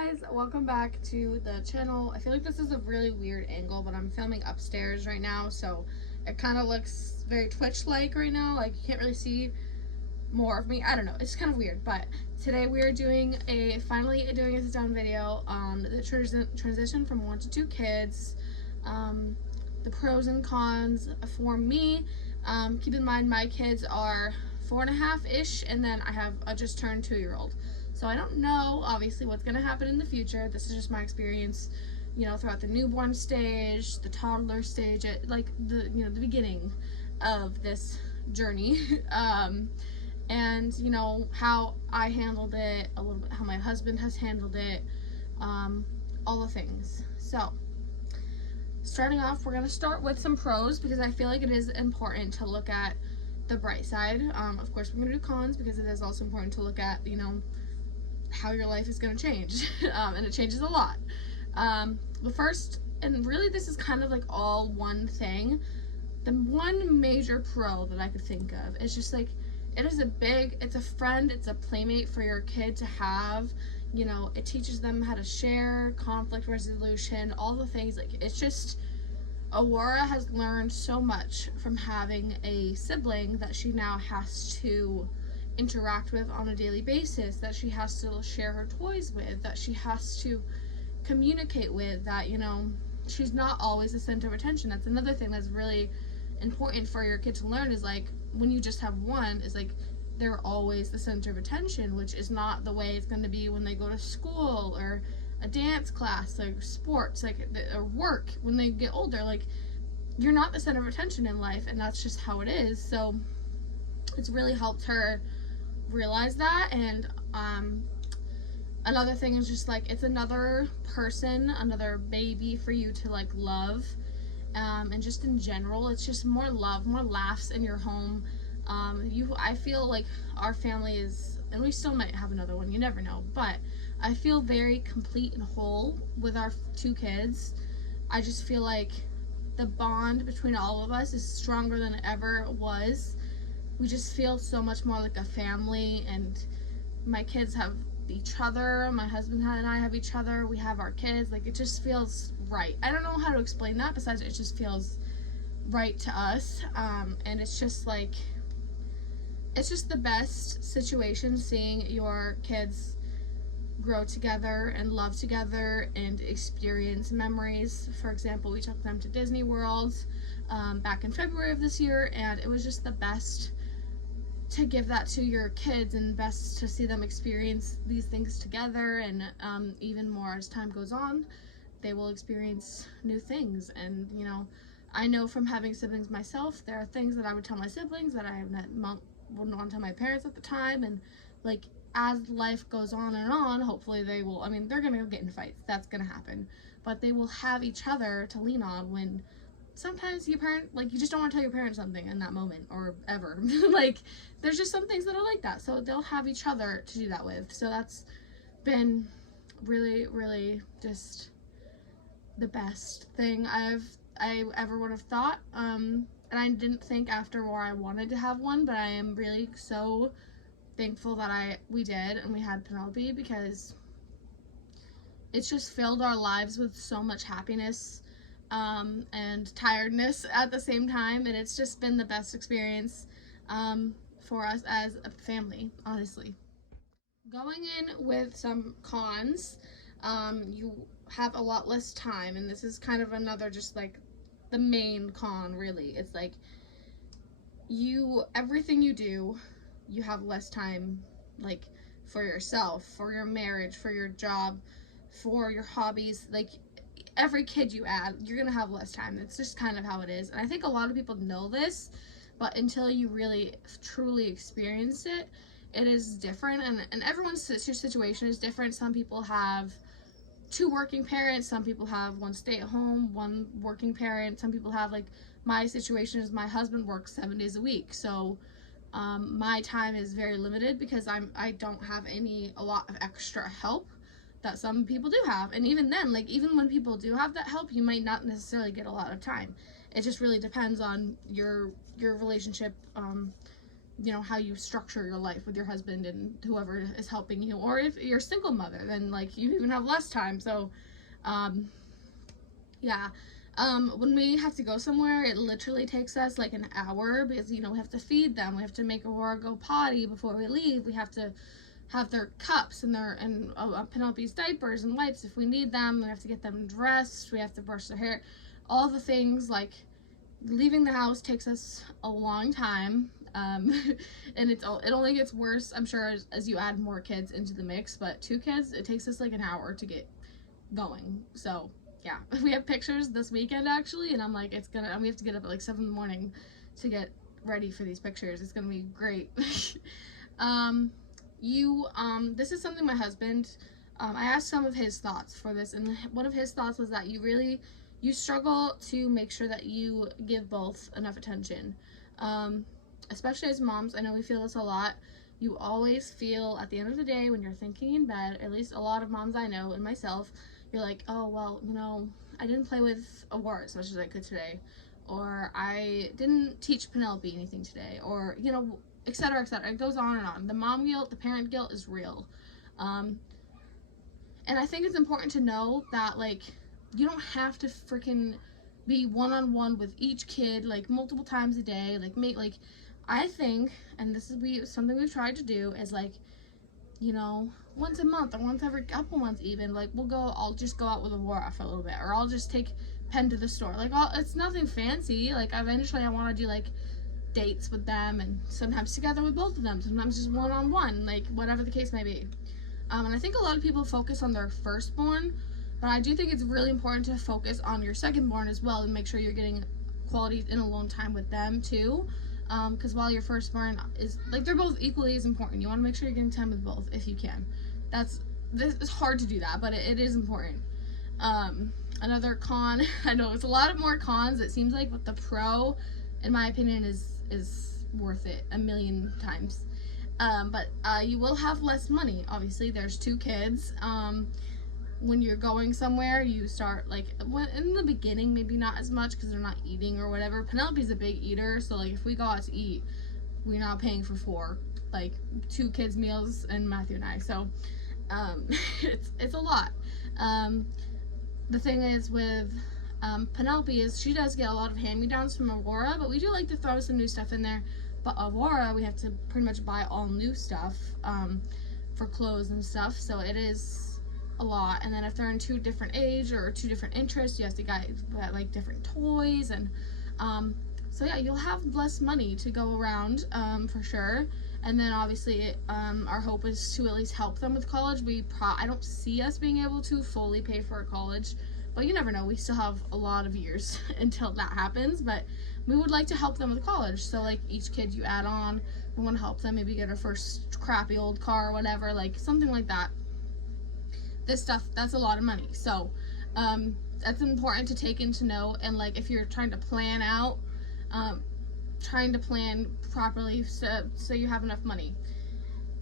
guys, welcome back to the channel. I feel like this is a really weird angle, but I'm filming upstairs right now, so it kind of looks very Twitch-like right now. Like, you can't really see more of me. I don't know, it's kind of weird. But today we are finally doing a sit-down video on the transition from 1 to 2 kids, the pros and cons for me. Keep in mind my kids are 4.5-ish, and then I have a just turned 2-year-old. So I don't know, obviously, what's going to happen in the future. This is just my experience, throughout the newborn stage, the toddler stage, the beginning of this journey. And, how I handled it, a little bit how my husband has handled it, all the things. So, starting off, we're going to start with some pros because I feel like it is important to look at the bright side. Of course, we're going to do cons because it is also important to look at, how your life is going to change. And it changes a lot. But first, and really this is kind of like all one thing, the one major pro that I could think of is just like, it's a friend, it's a playmate for your kid to have. It teaches them how to share, conflict resolution, all the things. Like, it's just, Aurora has learned so much from having a sibling that she now has to interact with on a daily basis, that she has to share her toys with, that she has to communicate with, that she's not always the center of attention. That's another thing that's really important for your kid to learn, is like, when you just have one, is like, they're always the center of attention, which is not the way it's going to be when they go to school or a dance class, like sports, or work. When they get older, like, you're not the center of attention in life, and that's just how it is. So it's really helped her realize that. And another thing is just like, it's another person, another baby for you to like love, and just in general, it's just more love, more laughs in your home. I feel like our family is, and we still might have another one, you never know, but I feel very complete and whole with our 2 kids. I just feel like the bond between all of us is stronger than it ever was. We just feel so much more like a family, and my kids have each other, my husband and I have each other, we have our kids. Like, it just feels right. I don't know how to explain that, besides it just feels right to us. And it's just like, it's just the best situation, seeing your kids grow together and love together and experience memories. For example, we took them to Disney World back in February of this year, and it was just the best to give that to your kids, and best to see them experience these things together. And even more as time goes on, they will experience new things. And I know from having siblings myself, there are things that I would tell my siblings that I wouldn't want to tell my parents at the time. And like, as life goes on and on, hopefully they will, they're gonna get in fights, that's gonna happen, but they will have each other to lean on when sometimes you just don't want to tell your parents something in that moment, or ever. Like, there's just some things that are like that, so they'll have each other to do that with. So that's been really, really just the best thing I ever would have thought. And I didn't think after where I wanted to have one, but I am really so thankful that we did, and we had Penelope, because it's just filled our lives with so much happiness and tiredness at the same time, and it's just been the best experience for us as a family, honestly. Going in with some cons, you have a lot less time, and this is kind of another, just like the main con, really. It's like, everything you do, you have less time, like, for yourself, for your marriage, for your job, for your hobbies. Like, every kid you add, you're gonna have less time. It's just kind of how it is. And I think a lot of people know this, but until you really truly experience it, it is different. And everyone's situation is different. Some people have 2 working parents, some people have 1 stay-at-home, 1 working parent. Some people have, like, my situation is my husband works 7 days a week, so my time is very limited, because I don't have a lot of extra help that some people do have. And even then, like, even when people do have that help, you might not necessarily get a lot of time. It just really depends on your relationship, you know, how you structure your life with your husband and whoever is helping you. Or if you're a single mother, then like you even have less time. So yeah. When we have to go somewhere, it literally takes us like an hour because, you know, we have to feed them. We have to make Aurora go potty before we leave. We have to have their cups and Penelope's diapers and wipes if we need them. We have to get them dressed. We have to brush their hair. All the things, like leaving the house takes us a long time. And it only gets worse, I'm sure, as you add more kids into the mix. But 2 kids, it takes us like an hour to get going. So yeah, we have pictures this weekend actually, and I'm like, we have to get up at like 7 in the morning to get ready for these pictures. It's gonna be great. This is something my husband, I asked some of his thoughts for this, and one of his thoughts was that you struggle to make sure that you give both enough attention. Especially as moms, I know we feel this a lot. You always feel at the end of the day when you're thinking in bed, at least a lot of moms I know and myself, you're like, oh, well, you know, I didn't play with Aurora as much as I could today, or I didn't teach Penelope anything today, or, you know, etc., etc. It goes on and on. The mom guilt, the parent guilt is real. And I think it's important to know that, like, you don't have to freaking be one-on-one with each kid, like, multiple times a day. Like, I think, and this is something we've tried to do, is, like, you know, once a month or once every couple months even, like, I'll just go out with Aurora for a little bit, or I'll just take Pen to the store. Like, it's nothing fancy. Like, eventually I want to do, like, dates with them, and sometimes together with both of them, sometimes just one-on-one, like, whatever the case may be. And I think a lot of people focus on their firstborn, but I do think it's really important to focus on your secondborn as well, and make sure you're getting quality in alone time with them too. Because while your firstborn is, like, they're both equally as important. You want to make sure you're getting time with both if you can. It's hard to do that, but it is important. Another con, I know it's a lot of more cons, it seems like, but the pro, in my opinion, is worth it a million times. But you will have less money, obviously. There's 2 kids. When you're going somewhere, you start, like, in the beginning, maybe not as much because they're not eating or whatever. Penelope's a big eater, so, like, if we go out to eat, we're not paying for 4, like, 2 kids' meals and Matthew and I. So, it's a lot. The thing is with Penelope is she does get a lot of hand-me-downs from Aurora, but we do like to throw some new stuff in there. But Aurora, we have to pretty much buy all new stuff for clothes and stuff, so it is a lot. And then if they're in 2 different age or 2 different interests, you have to get like different toys, and so yeah, you'll have less money to go around for sure. And then obviously our hope is to at least help them with college. I don't see us being able to fully pay for a college, but you never know. We still have a lot of years until that happens, but we would like to help them with college. So, like, each kid you add on, we want to help them maybe get a first crappy old car or whatever, like something like that. This stuff, that's a lot of money. So that's important to take into note. And, like, if you're trying to plan out, trying to plan properly so you have enough money.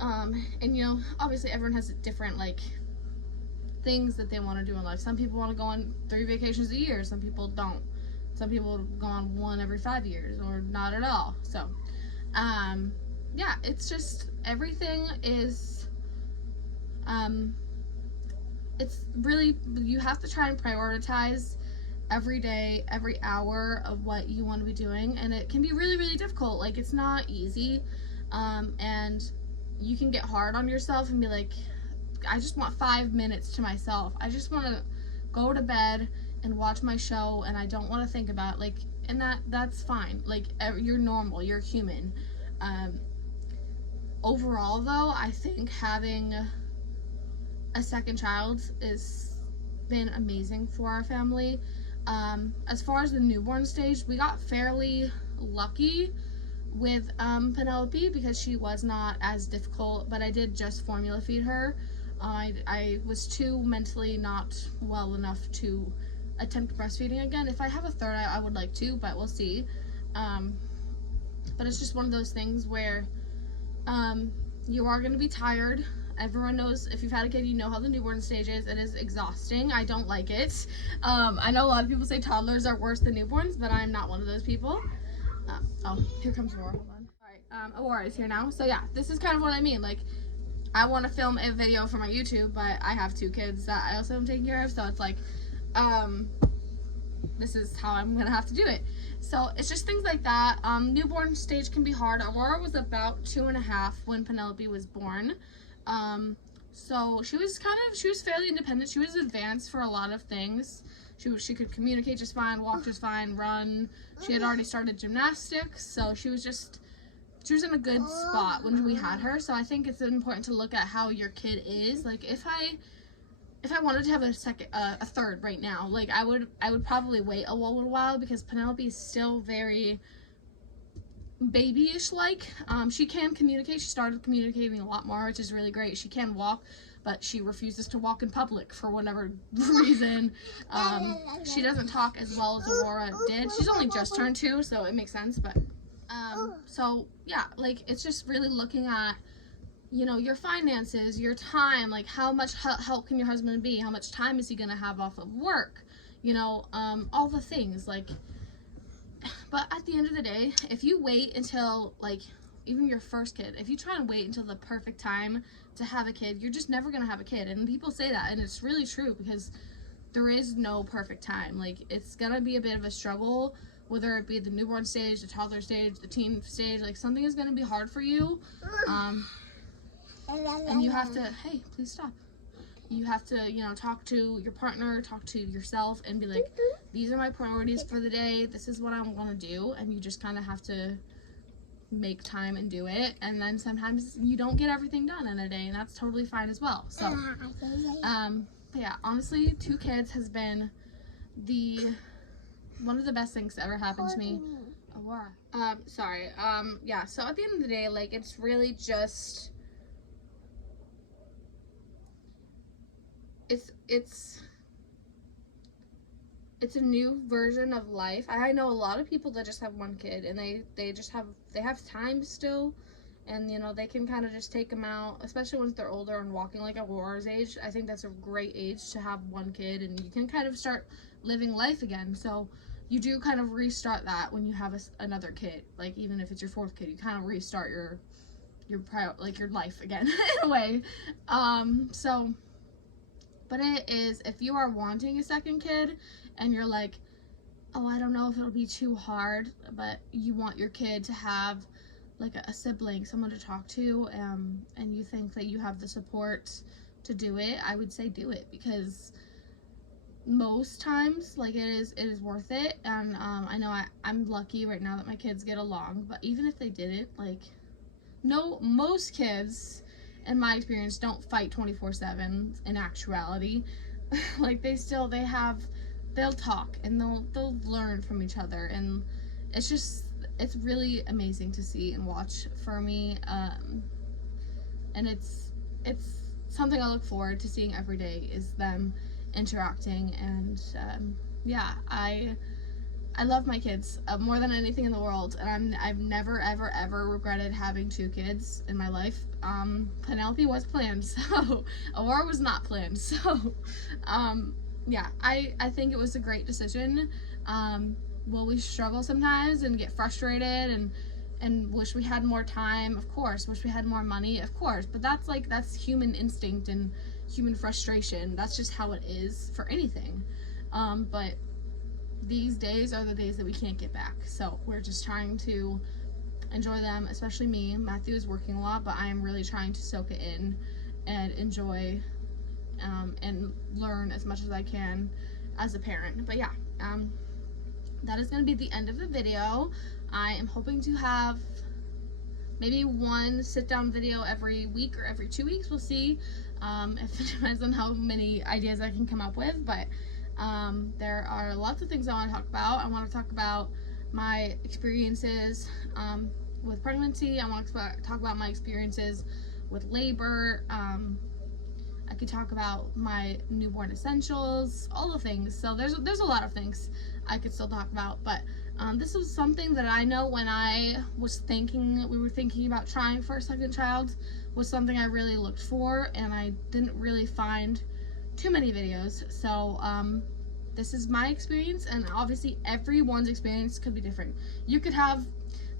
And, you know, obviously everyone has different, like, things that they want to do in life. Some people want to go on 3 vacations a year. Some people don't. Some people go on 1 every 5 years, or not at all. So, yeah, it's just, everything is, it's really, you have to try and prioritize every day, every hour of what you want to be doing, and it can be really, really difficult. Like, it's not easy, and you can get hard on yourself and be like, I just want 5 minutes to myself. I just want to go to bed and watch my show, and I don't want to think about, like, and that's fine. Like, you're normal, you're human. Overall, though, I think having a second child has been amazing for our family. As far as the newborn stage, we got fairly lucky with Penelope because she was not as difficult, but I did just formula feed her. I was too mentally not well enough to attempt breastfeeding again. If I have a third, I would like to, but we'll see. But it's just one of those things where you are going to be tired. Everyone knows, if you've had a kid, you know how the newborn stage is. It is exhausting. I don't like it. I know a lot of people say toddlers are worse than newborns, but I'm not one of those people. Oh, here comes Laura. Hold on. Aurora is here now. So yeah, this is kind of what I mean. Like, I want to film a video for my YouTube, but I have 2 kids that I also am taking care of. So it's like, this is how I'm gonna have to do it. So it's just things like that. Newborn stage can be hard. Aurora was about 2.5 when Penelope was born. So she was fairly independent. She was advanced for a lot of things. She could communicate just fine, walk just fine, run. She had already started gymnastics, so she was in a good spot when we had her. So I think it's important to look at how your kid is. Like, if I wanted to have a third right now, like I would probably wait a little while, because Penelope is still very babyish like. She can communicate. She started communicating a lot more, which is really great. She can walk, but she refuses to walk in public for whatever reason. She doesn't talk as well as Aurora did. She's only just turned 2, so it makes sense. But so yeah, like, it's just really looking at, you know, your finances, your time, like how much help can your husband be? How much time is he gonna have off of work? You know, all the things, like. But at the end of the day, if you wait until, like, even your first kid, if you try and wait until the perfect time to have a kid, you're just never gonna have a kid. And people say that, and it's really true, because there is no perfect time. Like, it's gonna be a bit of a struggle, whether it be the newborn stage, the toddler stage, the teen stage. Like, something is gonna be hard for you, and you have to, hey, please stop. You have to, you know, talk to your partner, talk to yourself, and be like, these are my priorities for the day. This is what I want to do. And you just kind of have to make time and do it. And then sometimes you don't get everything done in a day, and that's totally fine as well. So, but yeah, honestly, 2 kids has been one of the best things that ever happened to me. Aurora. Yeah, so at the end of the day, like, it's really just, it's a new version of life. I know a lot of people that just have 1 kid, and they have time still, and, you know, they can kind of just take them out, especially once they're older and walking, like Aurora's age. I think that's a great age to have 1 kid, and you can kind of start living life again. So you do kind of restart that when you have another kid. Like, even if it's your 4th kid, you kind of restart your life again in a way. But it is, if you are wanting a 2nd kid and you're like, oh, I don't know if it'll be too hard, but you want your kid to have, like, a sibling, someone to talk to, and you think that you have the support to do it, I would say do it, because most times, like, it is worth it. And I know I'm lucky right now that my kids get along, but even if they didn't, like, most kids, in my experience, don't fight 24/7 in actuality. Like, they'll talk, and they'll learn from each other, and it's really amazing to see and watch for me. And it's something I look forward to seeing every day, is them interacting. And yeah, I love my kids more than anything in the world, and I've never ever regretted having 2 kids in my life. Penelope was planned, so Aurora was not planned. So yeah, I think it was a great decision. Will we struggle sometimes and get frustrated and wish we had more time? Of course. Wish we had more money? Of course. But that's human instinct and human frustration. That's just how it is for anything. But these days are the days that we can't get back. So we're just trying to enjoy them, especially me. Matthew is working a lot, but I am really trying to soak it in and enjoy and learn as much as I can as a parent. But yeah, that is going to be the end of the video. I am hoping to have maybe 1 sit-down video every week or every 2 weeks. We'll see. If it depends on how many ideas I can come up with. But there are lots of things I want to talk about. I want to talk about my experiences with pregnancy. I want to talk about my experiences with labor. I could talk about my newborn essentials, all the things. So there's a lot of things I could still talk about. But this was something that I know when we were thinking about trying for a 2nd child, was something I really looked for, and I didn't really find too many videos. So this is my experience, and obviously everyone's experience could be different. You could have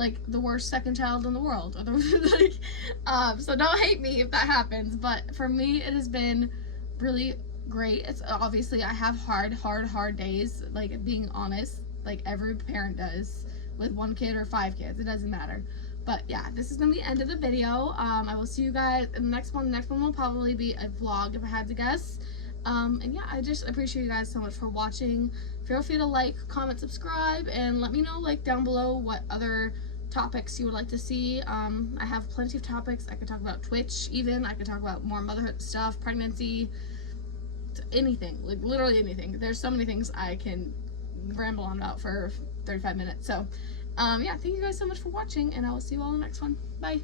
like the worst second child in the world, or so don't hate me if that happens. But for me, it has been really great. It's obviously, I have hard days, like, being honest, like every parent does with 1 kid or 5 kids, it doesn't matter. But yeah, this is gonna be the end of the video. I will see you guys in the next one. The next one will probably be a vlog if I had to guess. And yeah, I just appreciate you guys so much for watching. Feel free to like, comment, subscribe, and let me know, like, down below what other topics you would like to see. I have plenty of topics. I could talk about Twitch, even. I could talk about more motherhood stuff, pregnancy, anything, like literally anything. There's so many things I can ramble on about for 35 minutes. So yeah, thank you guys so much for watching, and I will see you all in the next one. Bye.